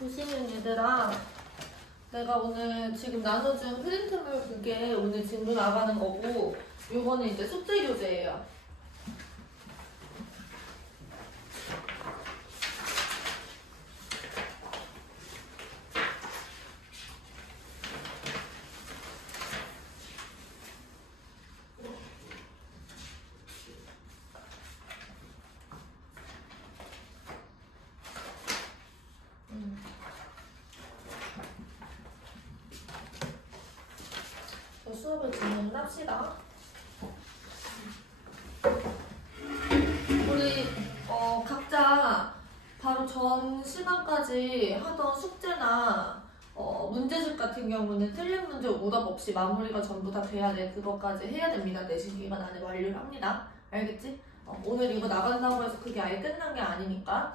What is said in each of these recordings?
보시면 얘들아, 내가 오늘 지금 나눠준 프린트물 그게 오늘 진도 나가는 거고, 요거는 이제 숙제 교재예요. 수업을 진행을 합시다. 우리 각자 바로 전 시간까지 하던 숙제나 문제집 같은 경우는 틀린 문제 오답 없이 마무리가 전부 다 돼야 돼. 그것까지 해야 됩니다. 내신 기간 안에 완료를 합니다. 알겠지? 오늘 이거 나간다고 해서 그게 아예 끝난 게 아니니까.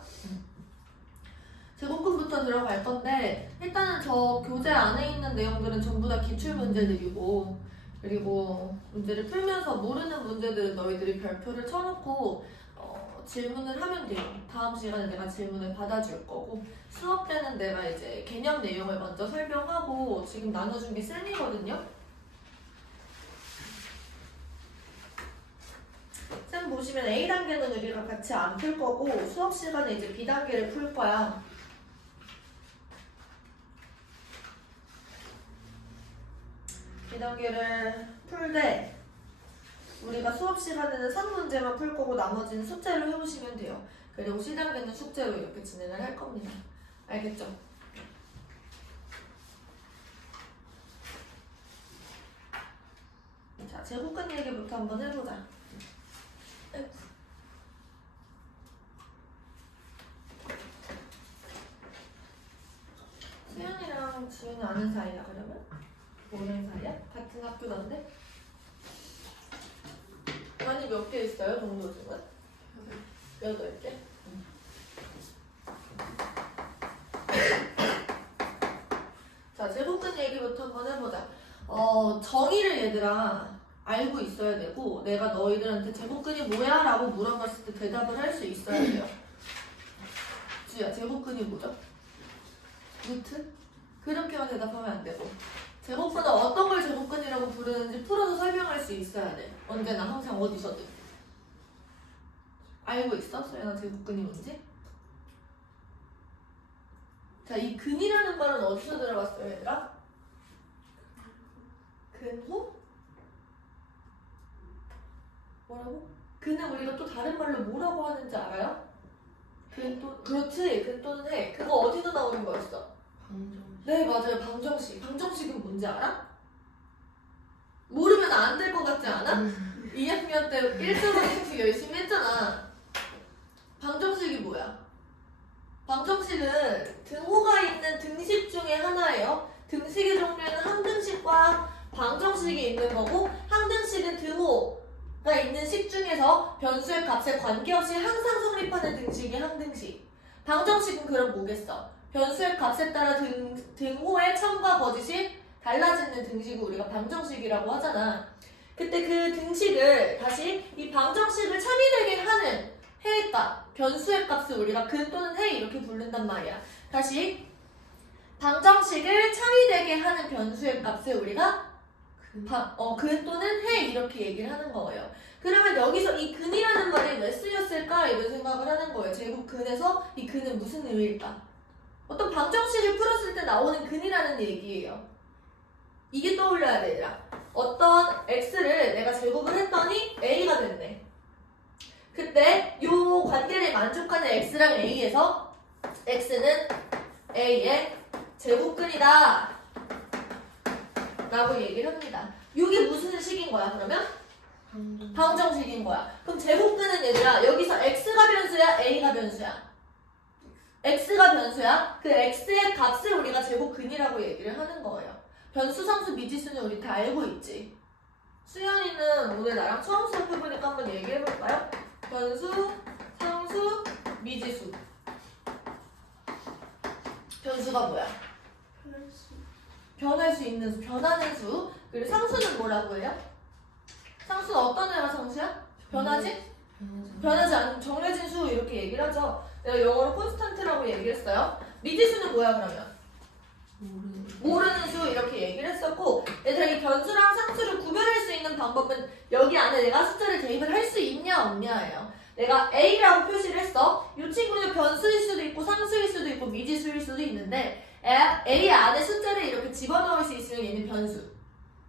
제곱근부터 들어갈 건데, 일단은 저 교재 안에 있는 내용들은 전부 다 기출문제들이고, 그리고 문제를 풀면서 모르는 문제들은 너희들이 별표를 쳐놓고 질문을 하면 돼요. 다음 시간에 내가 질문을 받아줄 거고, 수업 때는 내가 이제 개념 내용을 먼저 설명하고, 지금 나눠준 게 쌤이거든요. 쌤 보시면 A단계는 우리가 같이 안 풀 거고, 수업 시간에 이제 B단계를 풀 거야. B단계를 풀되 우리가 수업 시간에는 3문제만 풀 거고 나머지는 숙제로 해보시면 돼요. 그리고 C단계는 숙제로 이렇게 진행을 할 겁니다. 알겠죠? 자, 제곱근 얘기부터 한번 해보자. 수연이랑 지윤이 아는 사이야 그러면? 모르는 사이야? 같은 학교던데? 아니 몇 개 있어요? 동료중은? 8개? 자, 제곱근 얘기부터 한번 해보자. 정의를 얘들아 알고 있어야 되고, 내가 너희들한테 제곱근이 뭐야? 라고 물어봤을 때 대답을 할 수 있어야 돼요. 주야, 제곱근이 뭐죠? 루트? 그렇게만 대답하면 안 되고, 제곱근은 어떤 걸 제곱근이라고 부르는지 풀어서 설명할 수 있어야 돼. 언제나 항상 어디서든. 알고 있어? 소연아, 제곱근이 뭔지? 자, 이 근이라는 말은 어디서 들어봤어요, 얘들아? 근호? 뭐라고? 근은 우리가 또 다른 말로 뭐라고 하는지 알아요? 근 또, 그렇지, 근 또는 해. 그거 어디서 나오는 거였어? 네, 맞아요. 방정식. 방정식은 뭔지 알아? 모르면 안 될 것 같지 않아? 2학년 때 1차 방정식 열심히 했잖아. 방정식이 뭐야? 방정식은 등호가 있는 등식 중에 하나예요. 등식의 종류는 항등식과 방정식이 있는 거고, 항등식은 등호가 있는 식 중에서 변수의 값에 관계없이 항상 성립하는 등식이 항등식. 방정식은 그럼 뭐겠어? 변수의 값에 따라 등호의 참과 거짓이 달라지는 등식을 우리가 방정식이라고 하잖아. 그때 그 등식을 다시 이 방정식을 참이되게 하는 해의 값, 변수의 값을 우리가 근 또는 해 이렇게 부른단 말이야. 다시 방정식을 참이되게 하는 변수의 값을 우리가 근 또는 해 이렇게 얘기를 하는 거예요. 그러면 여기서 이 근이라는 말이 왜 쓰였을까 이런 생각을 하는 거예요. 제곱근에서 이 근은 무슨 의미일까? 어떤 방정식을 풀었을 때 나오는 근이라는 얘기예요. 이게 떠올려야 돼, 얘들아. 어떤 x를 내가 제곱을 했더니 a가 됐네. 그때 요 관계를 만족하는 x랑 a에서 x는 a의 제곱근이다 라고 얘기를 합니다. 이게 무슨 식인 거야, 그러면? 방정식인 거야. 그럼 제곱근은 얘들아, 여기서 x가 변수야, a가 변수야? x가 변수야. 그 x의 값을 우리가 제곱근이라고 얘기를 하는 거예요. 변수, 상수, 미지수는 우리 다 알고 있지. 수연이는 오늘 나랑 처음 수업해보니까 한번 얘기해볼까요? 변수, 상수, 미지수. 변수가 뭐야? 변할 수 있는 수, 변하는 수. 그리고 상수는 뭐라고 해요? 상수는 어떤 애가 상수야? 변하지? 변하지 않는 정해진 수 이렇게 얘기를 하죠. 내가 영어로 콘스탄트라고 얘기했어요. 미지수는 뭐야 그러면? 모르는 수 이렇게 얘기를 했었고 얘들아 이 변수랑 상수를 구별할 수 있는 방법은 여기 안에 내가 숫자를 대입을 할 수 있냐 없냐예요. 내가 A라고 표시를 했어. 이 친구는 변수일 수도 있고 상수일 수도 있고 미지수일 수도 있는데 A 안에 숫자를 이렇게 집어넣을 수 있으면 얘는 변수,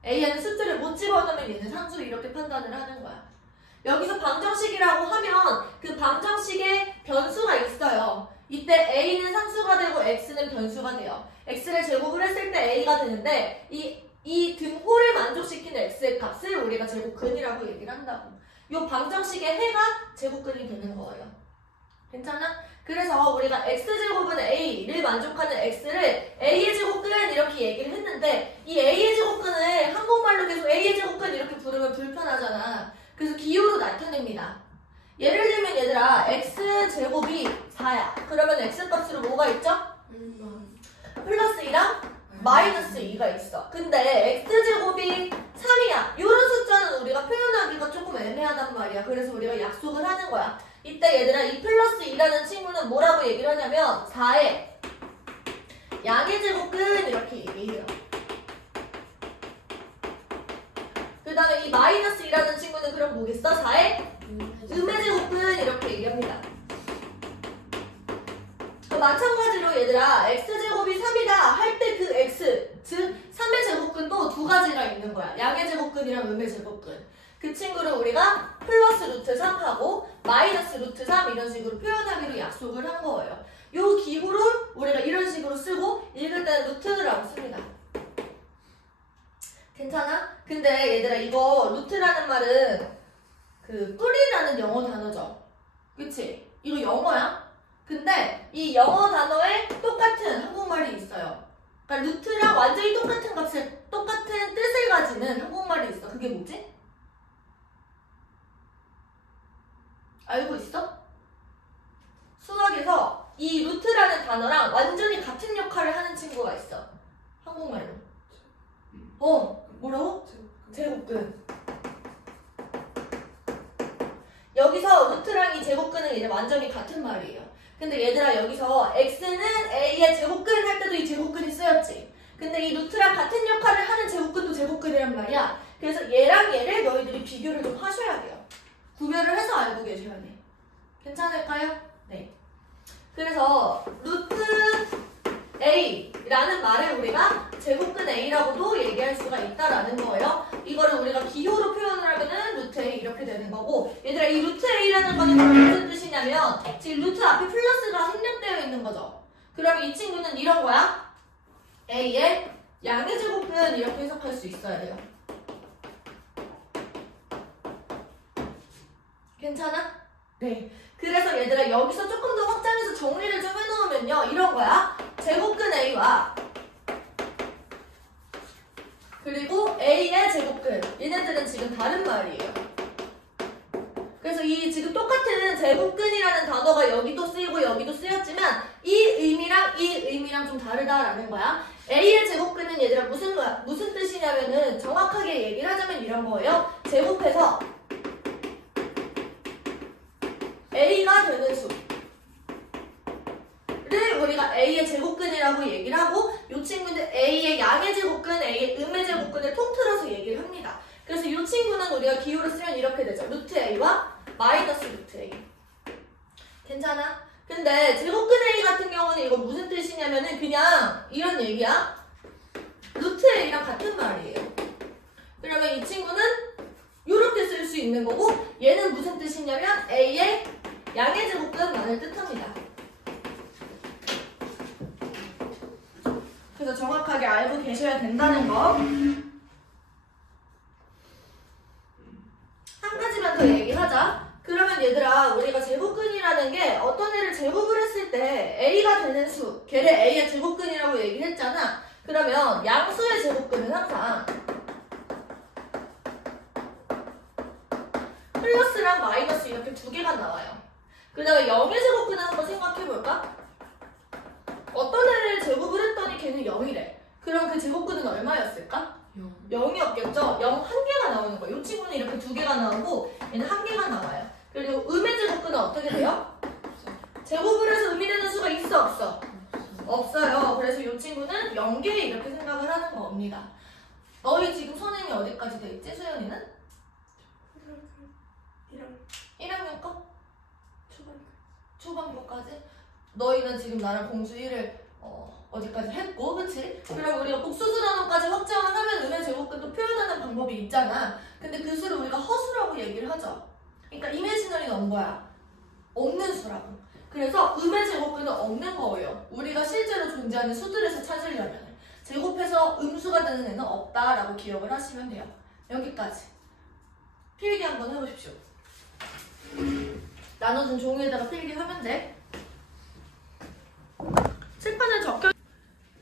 A 안에 숫자를 못 집어넣으면 얘는 상수 이렇게 판단을 하는 거야. 여기서 방정식이라고 하면 그 방정식에 변수가 있어요. 이때 A는 상수가 되고 X는 변수가 돼요. X를 제곱을 했을 때 A가 되는데 이 등호를 만족시키는 X의 값을 우리가 제곱근이라고 얘기를 한다고. 이 방정식의 해가 제곱근이 되는 거예요. 괜찮아? 그래서 우리가 X제곱은 A를 만족하는 X를 A의 제곱근 이렇게 얘기를 했는데 이 A의 제곱근을 한국말로 계속 A의 제곱근 이렇게 부르면 불편하잖아. 그래서 기호로 나타냅니다. 예를 들면 얘들아 X제곱이 4야. 그러면 X값으로 뭐가 있죠? 플러스 2랑 마이너스 2가 있어. 근데 X제곱이 3이야. 이런 숫자는 우리가 표현하기가 조금 애매하단 말이야. 그래서 우리가 약속을 하는 거야. 이때 얘들아 이 플러스 2라는 친구는 뭐라고 얘기를 하냐면 4의 양의 제곱근 이렇게 얘기해요. 그 다음에 이 마이너스 2라는 친구는 그럼 뭐겠어? 4의 음의 제곱근 이렇게 얘기합니다. 마찬가지로 얘들아 X제곱이 3이다 할 때 그 X 즉 3의 제곱근도 두 가지가 있는 거야. 양의 제곱근이랑 음의 제곱근. 그 친구를 우리가 플러스 루트 3하고 마이너스 루트 3 이런 식으로 표현하기로 약속을 한 거예요. 요 기호를 우리가 이런 식으로 쓰고 읽을 때는 루트라고 씁니다. 괜찮아? 근데 얘들아 이거 루트라는 말은 그 뿔이라는 영어 단어죠. 그치? 이거 영어야? 근데 이 영어 단어에 똑같은 한국말이 있어요. 그러니까 루트랑 완전히 똑같은 뜻을 가지는 한국말이 있어. 그게 뭐지? 알고 있어? 수학에서 이 루트라는 단어랑 완전히 같은 역할을 하는 친구가 있어. 한국말로. 뭐라고? 제곱근. 여기서 루트랑 이 제곱근은 이제 완전히 같은 말이에요. 근데 얘들아 여기서 X는 A의 제곱근 할 때도 이 제곱근이 쓰였지. 근데 이 루트랑 같은 역할을 하는 제곱근도 제곱근이란 말이야. 그래서 얘랑 얘를 너희들이 비교를 좀 하셔야 돼요. 구별을 해서 알고 계셔야 돼. 괜찮을까요? 네. 그래서 루트 A라는 말을 우리가 제곱근 A라고도 얘기할 수가 있다라는 거예요. 이거를 우리가 기호로 표현을 하면은 루트 A 이렇게 되는 거고 얘들아 이 루트 A라는 거는 무슨 뜻이냐면 지금 루트 앞에 플러스가 생략되어 있는 거죠. 그럼 이 친구는 이런 거야. A의 양의 제곱근 이렇게 해석할 수 있어야 돼요. 괜찮아? 네. 그래서 얘들아 여기서 조금 더 확장해서 정리를 좀 해놓으면요. 이런 거야. 제곱근 A와 그리고 A의 제곱근 얘네들은 지금 다른 말이에요. 그래서 이 지금 똑같은 제곱근이라는 단어가 여기도 쓰이고 여기도 쓰였지만 이 의미랑 좀 다르다라는 거야. A의 제곱근은 얘들아 무슨 뜻이냐면은 정확하게 얘기를 하자면 이런 거예요. 제곱해서 A가 되는 수를 우리가 A의 제곱근이라고 얘기를 하고 이 친구는 A의 양의 제곱근, A의 음의 제곱근을 통틀어서 얘기를 합니다. 그래서 이 친구는 우리가 기호를 쓰면 이렇게 되죠. 루트 A와 마이너스 루트 A. 괜찮아? 근데 제곱근 A 같은 경우는 이거 무슨 뜻이냐면은 그냥 이런 얘기야. 루트 A랑 같은 말이에요. 그러면 이 친구는 이렇게 쓸 수 있는 거고 얘는 무슨 뜻이냐면 A의 양의 제곱근만을 뜻합니다. 그래서 정확하게 알고 계셔야 된다는 거. 한 가지만 더 얘기하자. 그러면 얘들아 우리가 제곱근이라는 게 어떤 애를 제곱을 했을 때 A가 되는 수 걔를 A의 제곱근이라고 얘기를 했잖아. 그러면 양수의 제곱근은 항상 플러스랑 마이너스 이렇게 두 개가 나와요. 그 다음에 0의 제곱근은 한번 생각해볼까? 어떤 애를 제곱을 했더니 걔는 0이래. 그럼 그 제곱근은 얼마였을까? 0이었겠죠? 0 한 개가 나오는 거예요. 이 친구는 이렇게 두 개가 나오고 얘는 한 개가 나와요. 그리고 음의 제곱근은 어떻게 돼요? 제곱을 해서 음이 되는 수가 있어 없어? 없어요. 그래서 이 친구는 0개 이렇게 생각을 하는 겁니다. 너희 지금 선행이 어디까지 돼 있지? 수연이는? 1학년 거? 초반부까지? 너희는 지금 나랑 공수 1을 어디까지 했고, 그치? 그럼 우리가 복수수 단원까지 확장을 하면 음의 제곱근도 표현하는 방법이 있잖아. 근데 그 수를 우리가 허수라고 얘기를 하죠. 그러니까 이미지너리 넘버야. 없는 수라고. 그래서 음의 제곱근은 없는 거예요. 우리가 실제로 존재하는 수들에서 찾으려면. 제곱해서 음수가 되는 애는 없다라고 기억을 하시면 돼요. 여기까지. 필기 한번 해보십시오. 나눠준 종이에다가 필기하면 돼. 칠판에 적혀.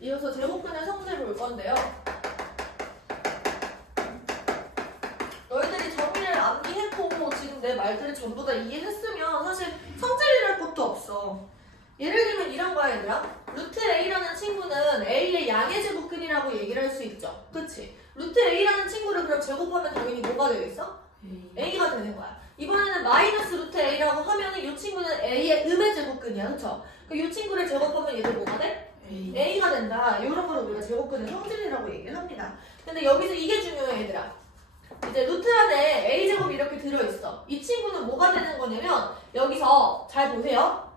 이어서 제곱근의 성질을 볼 건데요. 너희들이 정의를 암기했고 지금 내 말들을 전부 다 이해했으면 사실 성질이랄 것도 없어. 예를 들면 이런 거야 얘들아. 루트 A라는 친구는 A의 양의 제곱근이라고 얘기를 할 수 있죠. 그치? 루트 A라는 친구를 그럼 제곱하면 당연히 뭐가 되겠어? A가 되는 거야. 이번에는 마이너스 루트 A라고 하면은 이 친구는 A의 음의 제곱근이야. 그쵸? 이 친구를 제곱하면 얘들 뭐가 돼? A가 된다. 이런 걸 우리가 제곱근의 성질이라고 얘기를 합니다. 근데 여기서 이게 중요해 얘들아. 이제 루트 안에 A제곱이 이렇게 들어있어. 이 친구는 뭐가 되는 거냐면 여기서 잘 보세요.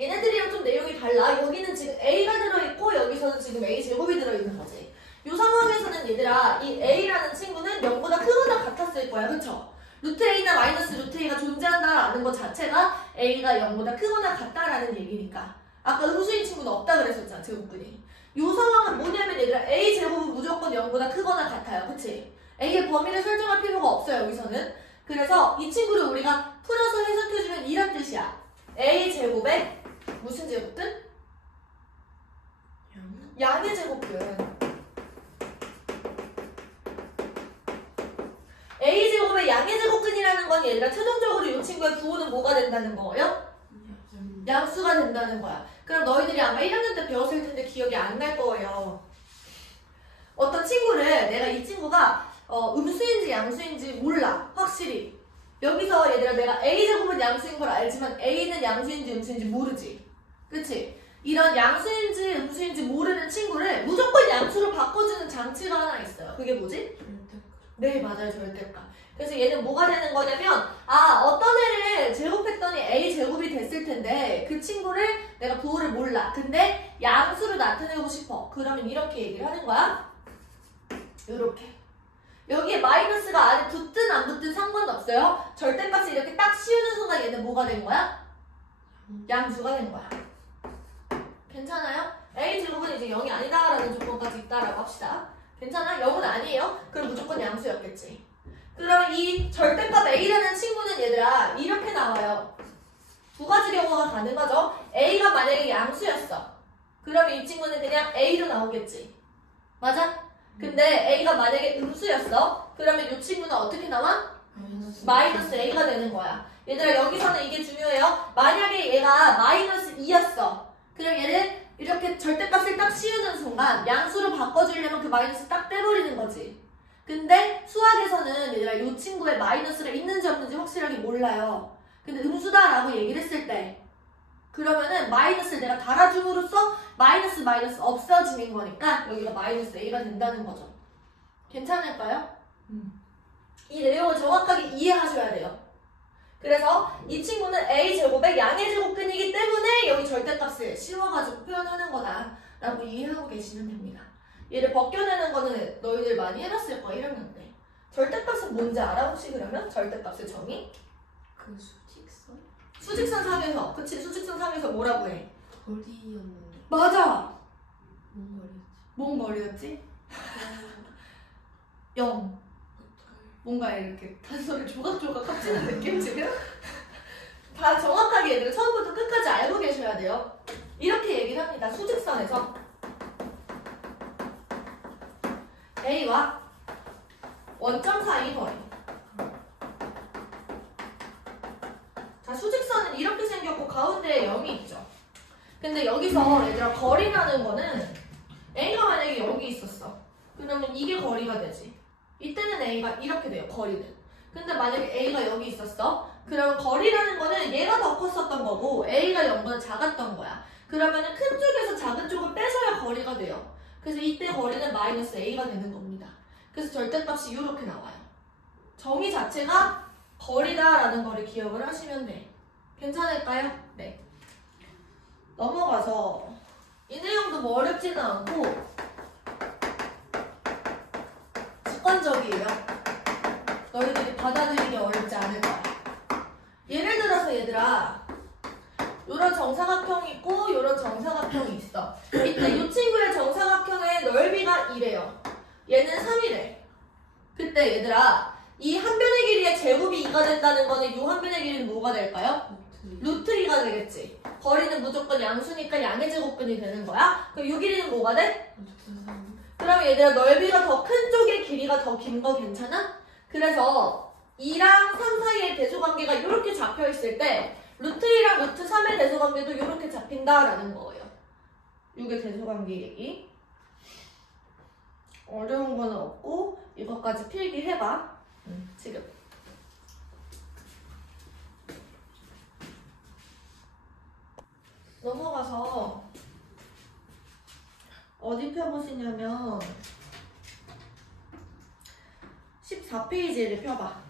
얘네들이랑 좀 내용이 달라. 여기는 지금 A가 들어있고 여기서는 지금 A제곱이 들어있는 거지. 이 상황에서는 얘들아 이 A라는 친구는 0보다 크거나 같았을 거야. 그쵸? 루트 A나 마이너스 루트 A가 존재한다라는 것 자체가 A가 0보다 크거나 같다라는 얘기니까. 아까 음수인 친구는 없다 그랬었잖아. 제곱근이. 이 상황은 뭐냐면 얘들아 A제곱은 무조건 0보다 크거나 같아요. 그치? A의 범위를 설정할 필요가 없어요. 여기서는. 그래서 이 친구를 우리가 풀어서 해석해주면 이런 뜻이야. A제곱에 무슨 제곱근? 양의 제곱근. A제곱의 양의 제곱근이라는 건 얘들아 최종적으로 이 친구의 부호는 뭐가 된다는 거예요? 양수가 된다는 거야. 그럼 너희들이 아마 1학년 때 배웠을 텐데 기억이 안 날 거예요. 어떤 친구를 내가 이 친구가 음수인지 양수인지 몰라. 확실히. 여기서 얘들아 내가 A제곱은 양수인 걸 알지만 A는 양수인지 음수인지 모르지. 그치? 이런 양수인지 음수인지 모르는 친구를 무조건 양수로 바꿔주는 장치가 하나 있어요. 그게 뭐지? 네, 맞아요. 절대값. 그래서 얘는 뭐가 되는 거냐면 어떤 애를 제곱했더니 A제곱이 됐을 텐데 그 친구를 내가 부호를 몰라. 근데 양수로 나타내고 싶어. 그러면 이렇게 얘기를 하는 거야. 요렇게. 여기에 마이너스가 안에 붙든 안 붙든 상관도 없어요. 절대값을 이렇게 딱 씌우는 순간 얘는 뭐가 된 거야? 양수가 된 거야. 괜찮아요? A제곱은 이제 0이 아니다라는 조건까지 있다라고 합시다. 괜찮아? 0은 아니에요? 그럼 무조건 양수였겠지. 그러면 이 절대값 A라는 친구는 얘들아 이렇게 나와요. 두 가지 경우가 가능하죠. A가 만약에 양수였어. 그러면 이 친구는 그냥 A로 나오겠지. 맞아? 근데 A가 만약에 음수였어. 그러면 이 친구는 어떻게 나와? 마이너스 A가 되는 거야. 얘들아 여기서는 이게 중요해요. 만약에 얘가 마이너스 2였어. 그럼 얘를 이렇게 절대값을 딱 씌우는 순간 양수로 바꿔주려면 그 마이너스 딱 떼버리는 거지. 근데 수학에서는 얘들아 이 친구에 마이너스가 있는지 없는지 확실하게 몰라요. 근데 음수다라고 얘기를 했을 때 그러면은 마이너스를 내가 달아줌으로써 마이너스 없어지는 거니까 여기가 마이너스 A가 된다는 거죠. 괜찮을까요? 이 내용을 정확하게 이해하셔야 돼요. 그래서 이 친구는 A제곱의 양의 제곱근이기 때문에 여기 절대값을 씌워가지고 표현하는 거다 라고 이해하고 계시면 됩니다. 얘를 벗겨내는 거는 너희들 많이 해봤을 거야 1학년 때. 절대값은 뭔지 알아 혹시 그러면? 절대값의 정의? 그 수직선? 수직선 상에서. 그치 수직선 상에서 뭐라고 해? 거리였는데. 맞아! 뭔 거리였지? 뭔 거리였지? 0. 뭔가 이렇게 단서를 조각조각 합치는 느낌 지금? 다 정확하게 얘들아 처음부터 끝까지 알고 계셔야 돼요. 이렇게 얘기를 합니다. 수직선에서 A와 원점 사이 거리. 자 수직선은 이렇게 생겼고 가운데에 0이 있죠. 근데 여기서 얘들아 거리라는 거는 A가 만약에 여기 있었어. 그러면 이게 거리가 되지. 이때는 A가 이렇게 돼요. 거리는. 근데 만약에 A가 여기 있었어. 그러면 거리라는 거는 얘가 더 컸었던 거고 A가 0보다 작았던 거야. 그러면은 큰 쪽에서 작은 쪽을 빼서야 거리가 돼요. 그래서 이때 거리는 마이너스 a가 되는 겁니다. 그래서 절대값이 이렇게 나와요. 정의 자체가 거리다라는 거를 기억을 하시면 돼. 괜찮을까요? 네. 넘어가서 이 내용도 뭐 어렵지는 않고 직관적이에요. 너희들이 받아들이기 어렵지 않을 거야. 예를 들어서 얘들아, 요런 정사각형이 있고 요런 정사각형이 있어. 이때 이 친구의 정사각형의 넓이가 2래요. 얘는 3이래. 그때 얘들아, 이 한 변의 길이의 제곱이 2가 된다는 거는 이 한 변의 길이는 뭐가 될까요? 루트 2가 되겠지. 거리는 무조건 양수니까 양의 제곱근이 되는 거야. 그럼 이 길이는 뭐가 돼? 그럼 얘들아, 넓이가 더 큰 쪽의 길이가 더 긴 거 괜찮아? 그래서 2랑 3 사이의 대소관계가 이렇게 잡혀있을 때 루트 2랑 루트 3의 대소관계도 이렇게 잡힌다라는 거예요. 이게 대소관계 얘기. 어려운 거는 없고 이것까지 필기해봐. 지금. 넘어가서 어디 펴보시냐면 14페이지를 펴봐.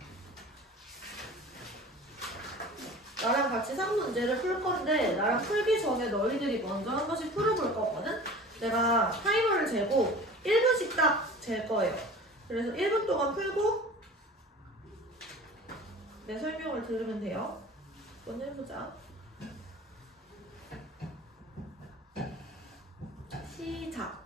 나랑 같이 쌍문제를 풀 건데 나랑 풀기 전에 너희들이 먼저 한 번씩 풀어볼 거거든? 내가 타이머를 재고 1분씩 딱 잴 거예요. 그래서 1분 동안 풀고 내 설명을 들으면 돼요. 한번 해보자. 시작.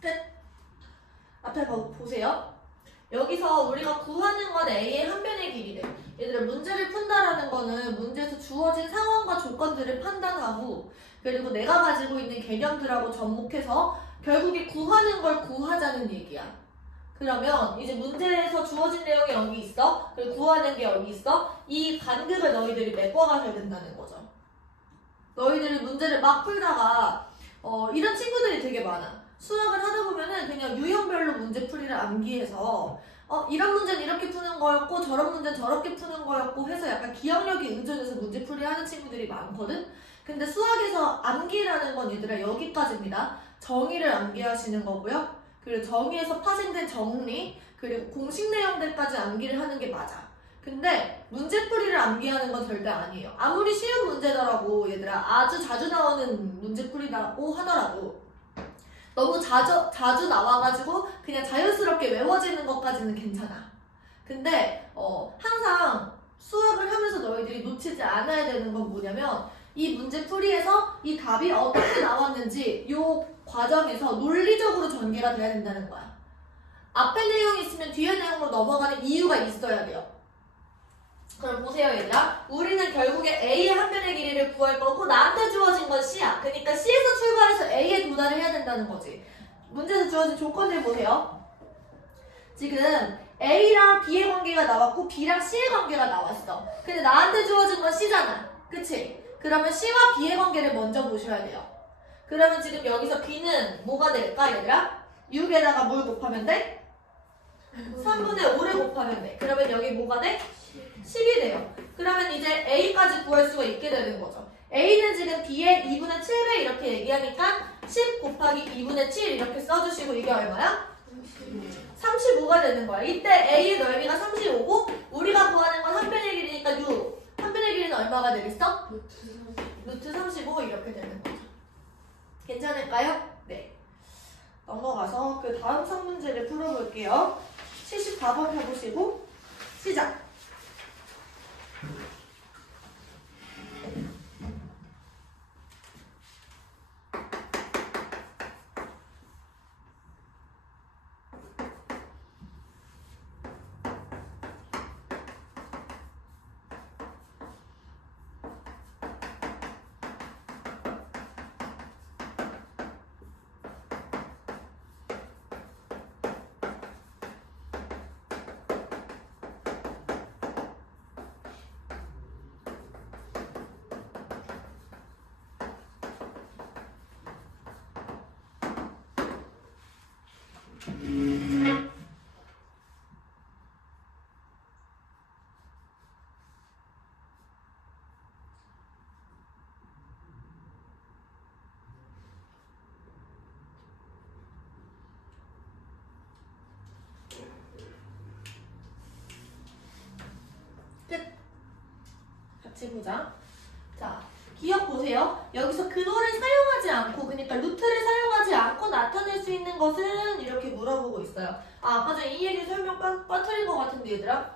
끝. 앞에 보세요. 여기서 우리가 구하는 건 A의 한 변의 길이래. 얘들아, 문제를 푼다라는 거는 문제에서 주어진 상황과 조건들을 판단하고 그리고 내가 가지고 있는 개념들하고 접목해서 결국에 구하는 걸 구하자는 얘기야. 그러면 이제 문제에서 주어진 내용이 여기 있어. 그리고 구하는 게 여기 있어. 이 간극을 너희들이 메꿔가셔야 된다는 거죠. 너희들이 문제를 막 풀다가 이런 친구들이 되게 많아. 수학을 하다 보면은 그냥 유형별로 문제풀이를 암기해서 이런 문제는 이렇게 푸는 거였고 저런 문제는 저렇게 푸는 거였고 해서 약간 기억력이 의존해서 문제풀이 하는 친구들이 많거든? 근데 수학에서 암기라는 건 얘들아 여기까지입니다. 정의를 암기하시는 거고요. 그리고 정의에서 파생된 정리 그리고 공식 내용들까지 암기를 하는 게 맞아. 근데 문제풀이를 암기하는 건 절대 아니에요. 아무리 쉬운 문제더라고 얘들아 아주 자주 나오는 문제풀이라고 하더라도 너무 자주 나와가지고 그냥 자연스럽게 외워지는 것까지는 괜찮아. 근데 항상 수학을 하면서 너희들이 놓치지 않아야 되는 건 뭐냐면 이 문제풀이에서 이 답이 어떻게 나왔는지 이 과정에서 논리적으로 전개가 돼야 된다는 거야. 앞에 내용이 있으면 뒤에 내용으로 넘어가는 이유가 있어야 돼요. 그럼 보세요 얘들아. 우리는 결국에 A의 한 변의 길이를 구할 거고 나한테 주어진 건 C야. 그러니까 C에서 출발해서 A에 도달을 해야 된다는 거지. 문제에서 주어진 조건들 보세요. 지금 A랑 B의 관계가 나왔고 B랑 C의 관계가 나왔어. 근데 나한테 주어진 건 C잖아. 그치? 그러면 C와 B의 관계를 먼저 보셔야 돼요. 그러면 지금 여기서 B는 뭐가 될까 얘들아? 6에다가 뭘 곱하면 돼? 3분의 5를 곱하면 돼. 그러면 여기 뭐가 돼? 10이 돼요. 그러면 이제 A까지 구할 수가 있게 되는 거죠. A는 지금 B의 2분의 7배 이렇게 얘기하니까 10 곱하기 2분의 7 이렇게 써주시고 이게 얼마야? 35가 되는 거야. 이때 A의 넓이가 35고 우리가 구하는 건 한 변의 길이니까 6. 한 변의 얼마가 되겠어? 루트 30. 루트 35 이렇게 되는 거죠. 괜찮을까요? 네. 넘어가서 그 다음 상 문제를 풀어볼게요. 74번 펴보시고 시작. 같이 보자. 자, 기억 보세요. 여기서 근호를 사용하지 않고, 그러니까 루트를 사용하지 않고 나타낼 수 있는 것은 이렇게 물어보고 있어요. 아, 아까 전에 이 얘기 설명 빠뜨린 것 같은데 얘들아.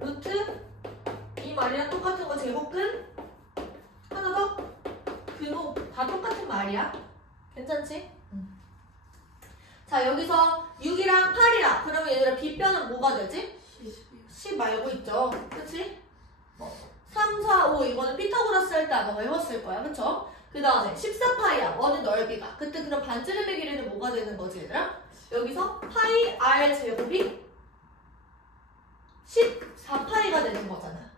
루트 이 말이랑 똑같은 거 제곱근 하나 더 근호 다 똑같은 말이야. 괜찮지? 자, 여기서 6이랑 8이라 그러면 얘들아 빗변은 뭐가 되지? 10 말고 있죠. 그치? 3, 4, 5 이거는 피타고라스 할 때 아마 외웠을 거야. 그쵸? 그 다음에 14파이야. 원의 넓이가. 그때 그럼 반지름의 길이는 뭐가 되는 거지 얘들아? 여기서 파이 r 제곱이 14파이가 되는 거잖아.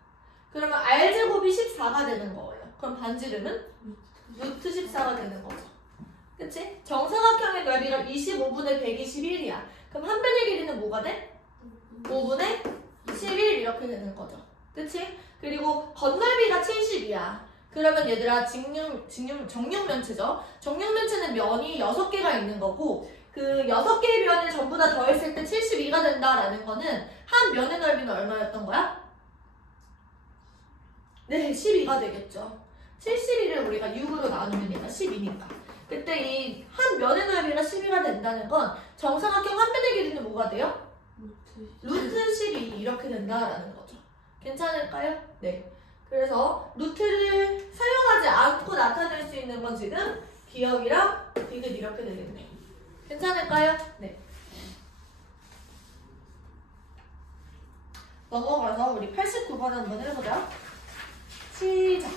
그러면 r 제곱이 14가 되는 거예요. 그럼 반지름은 루트 14가 되는 거죠. 그치? 정사각형의 넓이가 25분의 121이야. 그럼 한 변의 길이는 뭐가 돼? 5분의 11 이렇게 되는 거죠. 그치? 그리고 건널비가 70이야. 그러면 얘들아 정육면체죠. 정육면체는 면이 6개가 있는 거고 그 6개의 면을 전부 다 더했을 때 72가 된다라는 거는 한 면의 넓이는 얼마였던 거야? 네, 12가 되겠죠. 71을 우리가 6으로 나누면 얘가 12니까. 그때 이 한 면의 넓이가 12가 된다는 건 정사각형 한 면의 길이는 뭐가 돼요? 루트 12 이렇게 된다라는 거죠. 괜찮을까요? 네. 그래서 루트를 사용하지 않고 나타낼 수 있는 건 지금 기억이랑 디귿 이렇게 되겠네. 괜찮을까요? 네. 넘어가서 우리 89번 한번 해보자. 시작.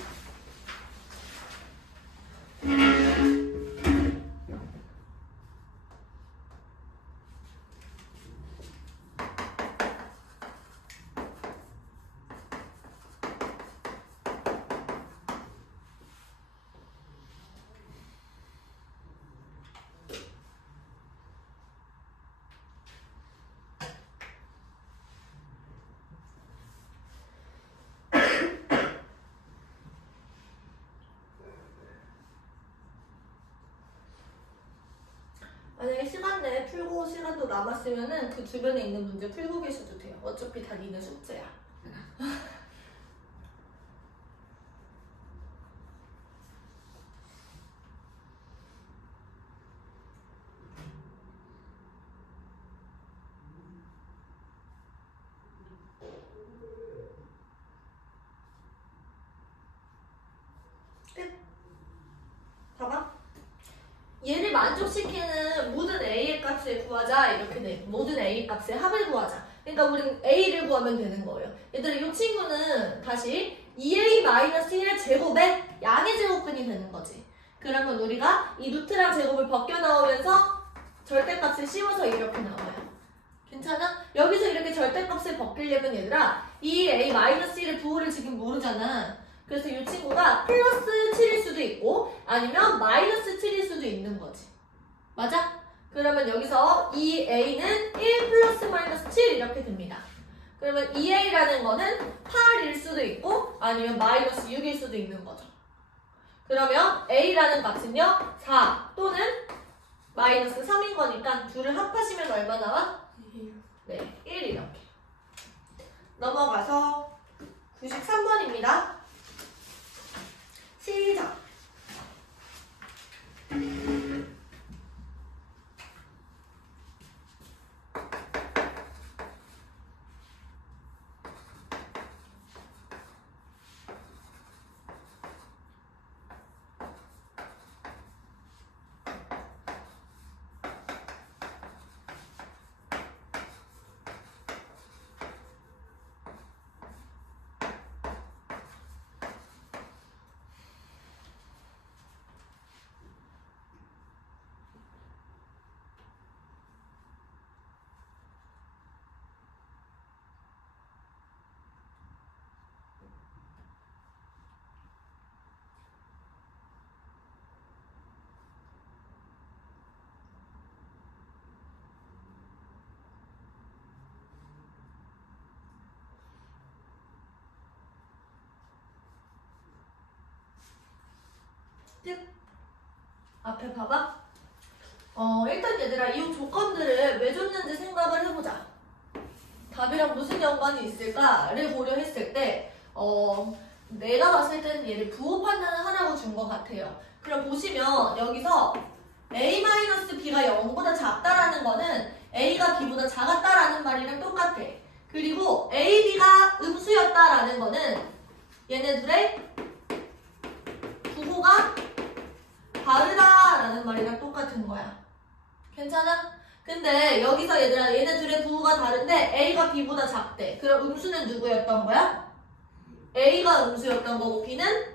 만약에 시간 내에 풀고 시간도 남았으면은 그 주변에 있는 문제 풀고 계셔도 돼요. 어차피 다 니네 숙제야. 끝. 봐봐. 얘를 만족시키는 모든 A의 값을 구하자 이렇게 돼. 모든 A 값의 합을 구하자. 그러니까 우리는 A를 구하면 되는 거예요. 얘들아 이 친구는 다시 2A-1의 제곱의 양의 제곱근이 되는 거지. 그러면 우리가 이 루트랑 제곱을 벗겨 나오면서 절대값을 씌워서 이렇게 나와요. 괜찮아? 여기서 이렇게 절대값을 벗기려면 얘들아 2A-1의 부호를 지금 모르잖아. 그래서 이 친구가 플러스 7일 수도 있고 아니면 마이너스 7일 수도 있는 거지. 맞아? 그러면 여기서 2a는 1 플러스 마이너스 7 이렇게 됩니다. 그러면 2a라는 거는 8일 수도 있고 아니면 마이너스 6일 수도 있는 거죠. 그러면 a라는 값은요 4 또는 마이너스 3인 거니까 둘을 합하시면 얼마 나와? 네, 1 이렇게. 넘어가서 93번입니다. 시작. 앞에 봐봐. 일단 얘들아 이 조건들을 왜 줬는지 생각을 해보자. 답이랑 무슨 연관이 있을까를 고려했을 때 내가 봤을 때는 얘를 부호 판단을 하라고 준 것 같아요. 그럼 보시면 여기서 a-b가 0보다 작다라는 거는 a가 b보다 작았다라는 말이랑 똑같아. 그리고 a, b가 음수였다라는 거는 얘네들의 부호가 다르다라는 말이랑 똑같은 거야. 괜찮아? 근데 여기서 얘들아 얘네 둘의 부호가 다른데 A가 B보다 작대. 그럼 음수는 누구였던 거야? A가 음수였던 거고 B는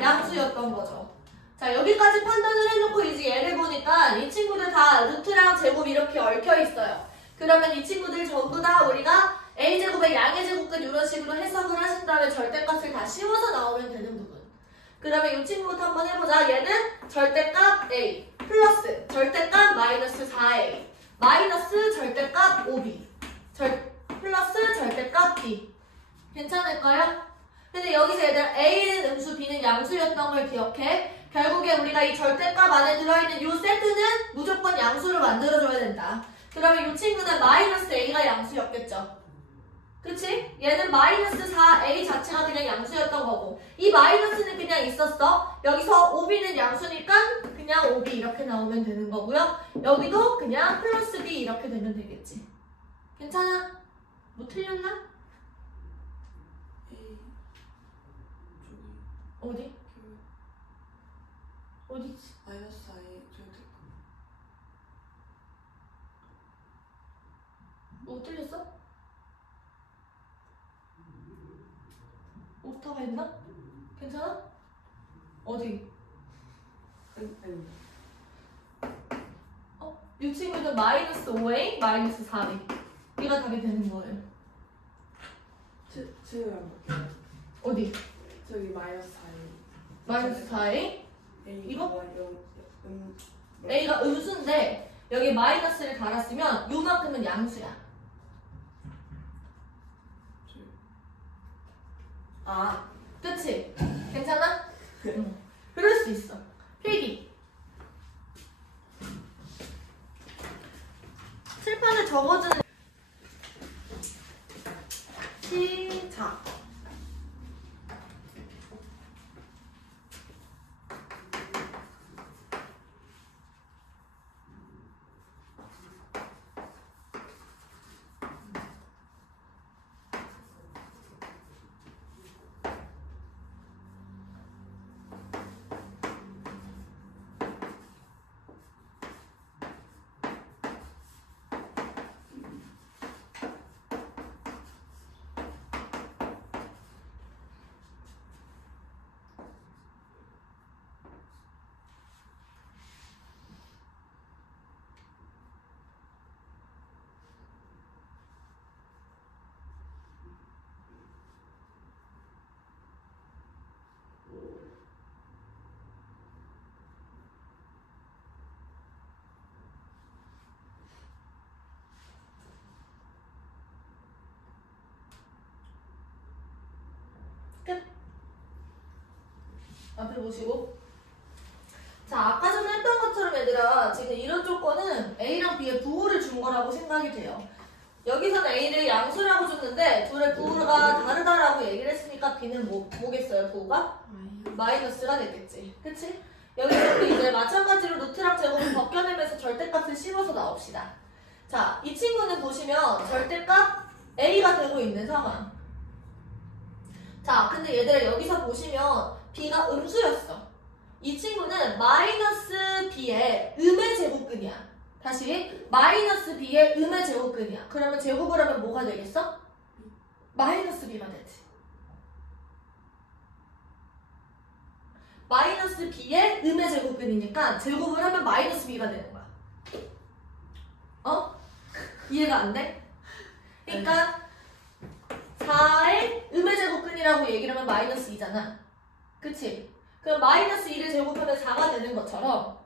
양수였던 거죠. 자 여기까지 판단을 해놓고 이제 얘를 보니까 이 친구들 다 루트랑 제곱 이렇게 얽혀 있어요. 그러면 이 친구들 전부 다 우리가 A제곱의 양의 제곱근 이런 식으로 해석을 하신 다음에 절대값을 다 씌워서 나오면 되는 부분. 그러면 이 친구부터 한번 해보자. 얘는 절대값 A 플러스 절대값 마이너스 4A 마이너스 절대값 5B 플러스 절대값 B. 괜찮을까요? 근데 여기서 얘들 A는 음수, B는 양수였던 걸 기억해. 결국에 우리가 이 절대값 안에 들어있는 이 세트는 무조건 양수를 만들어줘야 된다. 그러면 이 친구는 마이너스 A가 양수였겠죠. 그치? 얘는 마이너스 4A 자체가 그냥 양수였던 거고 이 마이너스는 그냥 있었어. 여기서 5B는 양수니까 그냥 5B 이렇게 나오면 되는 거고요. 여기도 그냥 플러스 B 이렇게 되면 되겠지. 괜찮아? 뭐 틀렸나? A 어디? 어디지? 마이너스 4에 절대값. 뭐 틀렸어? 오타가 있나? 괜찮아? 어디? 이 친구는 마이너스 5A, 마이너스 4B 이가 답이 되는 거예요. 제가 볼게요. 어디? 저기 마이너스 4에 마이너스 4A? 이거? 뭐. A가 음수인데 여기 마이너스를 달았으면 요만큼은 양수야. 아, 그치? 괜찮아? 응. 그럴 수 있어. 필기. 칠판에 적어주는 시작. 끝. 앞에 보시고. 자, 아까 전에 했던 것처럼 얘들아 지금 이런 조건은 A랑 B의 부호를 준 거라고 생각이 돼요. 여기서는 A를 양수라고 줬는데 둘의 부호가 다르다라고 얘기를 했으니까 B는 뭐겠어요? 부호가? 마이너스가 되겠지. 그치? 여기서 이제 마찬가지로 루트랑 제곱을 벗겨내면서 절대값을 씌워서 나옵시다. 자, 이 친구는 보시면 절대값 A가 되고 있는 상황. 자, 근데 얘들아 여기서 보시면 B가 음수였어. 이 친구는 마이너스 B의 음의 제곱근이야. 다시 마이너스 B의 음의 제곱근이야. 그러면 제곱을 하면 뭐가 되겠어? 마이너스 B가 되지. 마이너스 B의 음의 제곱근이니까 제곱을 하면 마이너스 B가 되는 거야. 어? 이해가 안 돼? 그러니까 4의 음의 제곱근이라고 얘기를 하면 마이너스 2잖아. 그치? 그럼 마이너스 2를 제곱하면 4가 되는 것처럼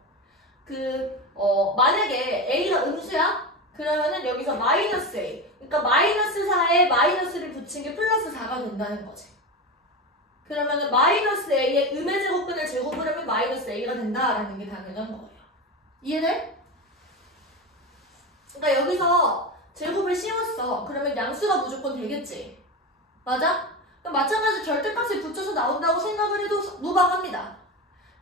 만약에 A가 음수야? 그러면은 여기서 마이너스 A. 그러니까 마이너스 4에 마이너스를 붙인 게 플러스 4가 된다는 거지. 그러면은 마이너스 A의 음의 제곱근을 제곱을 하면 마이너스 A가 된다라는 게 당연한 거예요. 이해돼? 그러니까 여기서 제곱을 씌웠어. 그러면 양수가 무조건 되겠지. 맞아? 그럼 마찬가지로 절대값을 붙여서 나온다고 생각을 해도 무방합니다.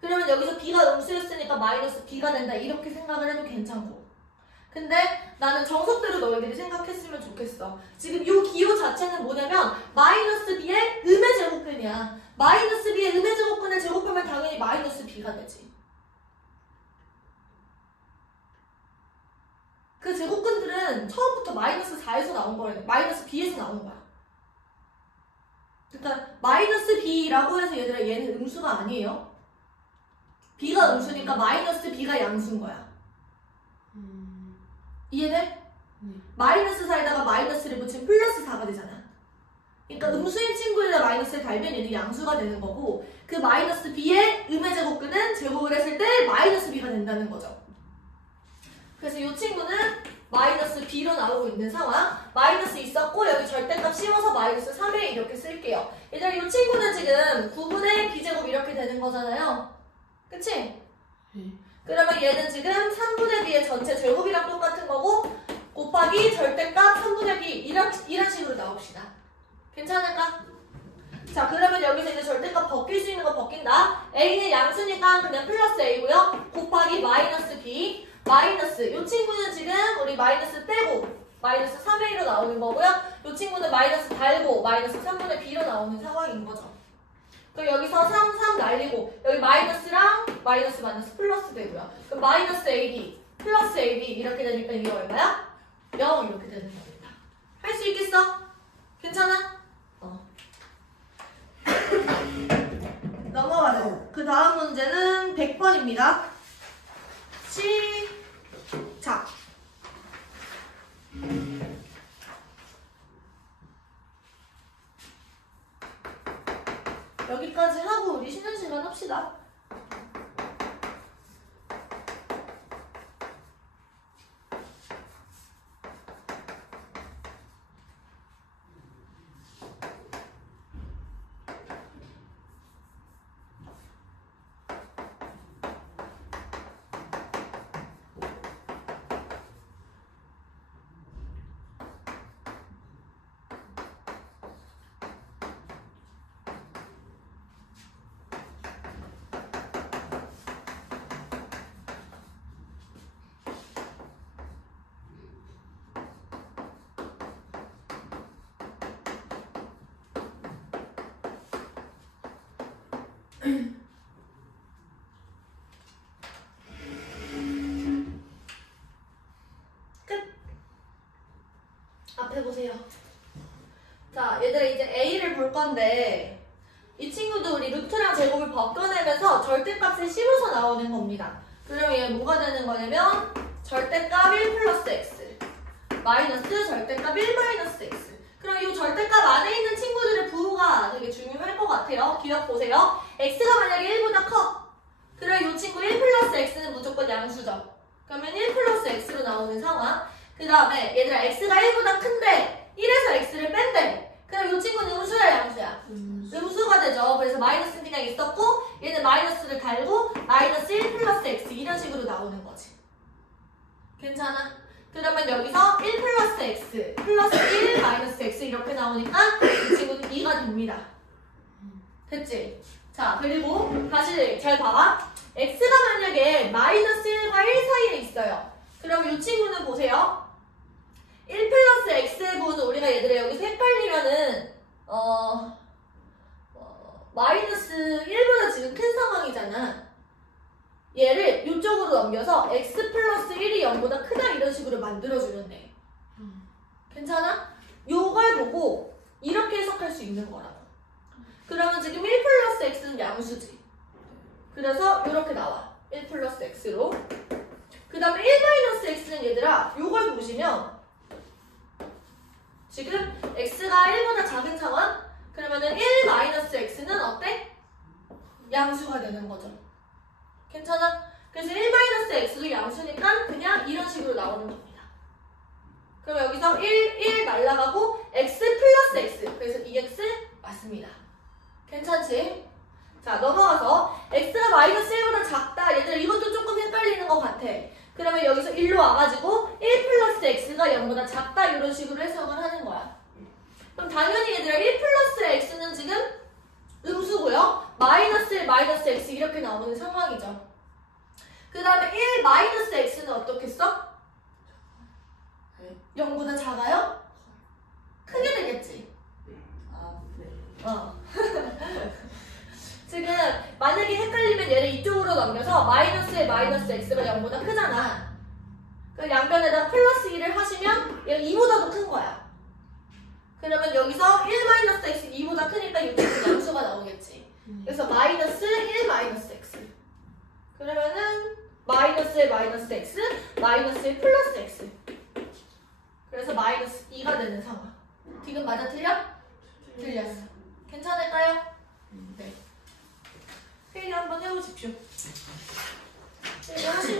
그러면 여기서 B가 음수였으니까 마이너스 B가 된다 이렇게 생각을 해도 괜찮고. 근데 나는 정석대로 너희들이 생각했으면 좋겠어. 지금 이 기호 자체는 뭐냐면 마이너스 B의 음의 제곱근이야. 마이너스 B의 음의 제곱근을 제곱하면 당연히 마이너스 B가 되지. 그 제곱근들은 처음부터 마이너스 4에서 나온 거야. 마이너스 B에서 나온 거야. 그러니까 마이너스 B라고 해서 얘들아 얘는 음수가 아니에요. B가 음수니까 마이너스 B가 양수인 거야. 이해돼? 마이너스 4에다가 마이너스를 붙이면 플러스 4가 되잖아. 그러니까 음수인 친구에다 마이너스를 달면 얘는 양수가 되는 거고 그 마이너스 B의 음의 제곱근은 제곱을 했을 때 마이너스 B가 된다는 거죠. 그래서 이 친구는 마이너스 B로 나오고 있는 상황. 마이너스 있었고 여기 절대값 씌워서 마이너스 3에 이렇게 쓸게요. 얘들아 이 친구는 지금 9분의 B제곱 이렇게 되는 거잖아요. 그치? 그러면 얘는 지금 3분의 B의 전체 제곱이랑 똑같은 거고 곱하기 절대값 3분의 B 이런 식으로 나옵시다. 괜찮을까? 자 그러면 여기서 이제 절대값 벗길 수 있는 거 벗긴다. A는 양수니까 그냥 플러스 A고요. 곱하기 마이너스 B 마이너스 이 친구는 지금 우리 마이너스 빼고 마이너스 3A로 나오는 거고요. 이 친구는 마이너스 달고 마이너스 3분의 B로 나오는 상황인 거죠. 그럼 여기서 3 날리고 여기 마이너스랑 마이너스 플러스 되고요. 그럼 마이너스 AB 플러스 AB 이렇게 되니까 이게 얼마야? 0 이렇게 되는 겁니다. 할 수 있겠어? 괜찮아? 넘어가죠. 그 다음 문제는 100번입니다. 시작. 여기까지 하고 우리 쉬는 시간 합시다. 끝. 앞에 보세요. 자, 얘들아 이제 A를 볼 건데 이 친구도 우리 루트랑 제곱을 벗겨내면서 절대값을 씌워서 나오는 겁니다. 그러면 얘 뭐가 되는 거냐면 절대값 1 플러스 x 마이너스 절대값 1 마이너스 x. 그럼 이 절대값 안에 있는 친구들의 부호가 되게 중요할 것 같아요. 기억 보세요. x가 만약에 1보다 커. 그럼 이 친구 1 플러스 x는 무조건 양수죠. 그러면 1 플러스 x로 나오는 상황. 그 다음에 얘들아 x가 1보다 큰데 1에서 x를 뺀대. 그럼 이 친구는 음수야 양수야? 음수가 되죠. 그래서 마이너스는 그냥 있었고 얘는 마이너스를 달고 마이너스 1 플러스 x 이런 식으로 나오는 거지. 괜찮아? 그러면 여기서 1 플러스 x 플러스 1 마이너스 x 이렇게 나오니까 이 친구는 2가 됩니다. 됐지? 자, 그리고 다시 잘 봐봐. x가 만약에 마이너스 1과 1 사이에 있어요. 그럼 이 친구는 보세요. 1 플러스 x의 부분은 우리가 얘들아 여기서 헷갈리면은 마이너스 1보다 지금 큰 상황이잖아. 얘를 이쪽으로 넘겨서 x 플러스 1이 0보다 크다 이런 식으로 만들어주면 돼. 괜찮아? 요걸 보고 이렇게 해석할 수 있는 거라고. 그러면 지금 1 플러스 x는 양수지. 그래서 이렇게 나와. 1 플러스 x로. 그 다음에 1 마이너스 x는 얘들아 요걸 보시면 지금 x가 1보다 작은 상황? 그러면은 1 마이너스 x는 어때? 양수가 되는 거죠. 괜찮아? 그래서 1 마이너스 x도 양수니까 그냥 이런 식으로 나오는 겁니다. 그럼 여기서 1 날라가고 x 플러스 x. 그래서 2x 맞습니다. 괜찮지? 자, 넘어가서 x가 마이너스 1보다 작다. 얘들아 이것도 조금 헷갈리는 것 같아. 그러면 여기서 1로 와가지고 1 플러스 x가 0보다 작다 이런 식으로 해석을 하는 거야. 그럼 당연히 얘들아 1 플러스 x는 지금 음수고요. 마이너스 1 마이너스 x 이렇게 나오는 상황이죠. 그 다음에 1 마이너스 x는 어떻게 써? 0보다 작아요? 크게 되겠지. 아, 네. 지금 만약에 헷갈리면 얘를 이쪽으로 넘겨서 마이너스 1 마이너스 x가 0보다 크잖아. 그 양변에다 플러스 1을 하시면 얘가 2보다도 큰 거야. 그러면 여기서 1 마이너스 x 2보다 크니까 이쪽은 양수가 나오겠지. 그래서 마이너스 1 마이너스 x. 그러면은 마이너스 1 마이너스 x 마이너스 1 플러스 x. 그래서 마이너스 2가 되는 상황. 지금 맞아 틀려? 틀렸어. 괜찮을까요? 네. 회의 한번 해보십시오. 회의 하시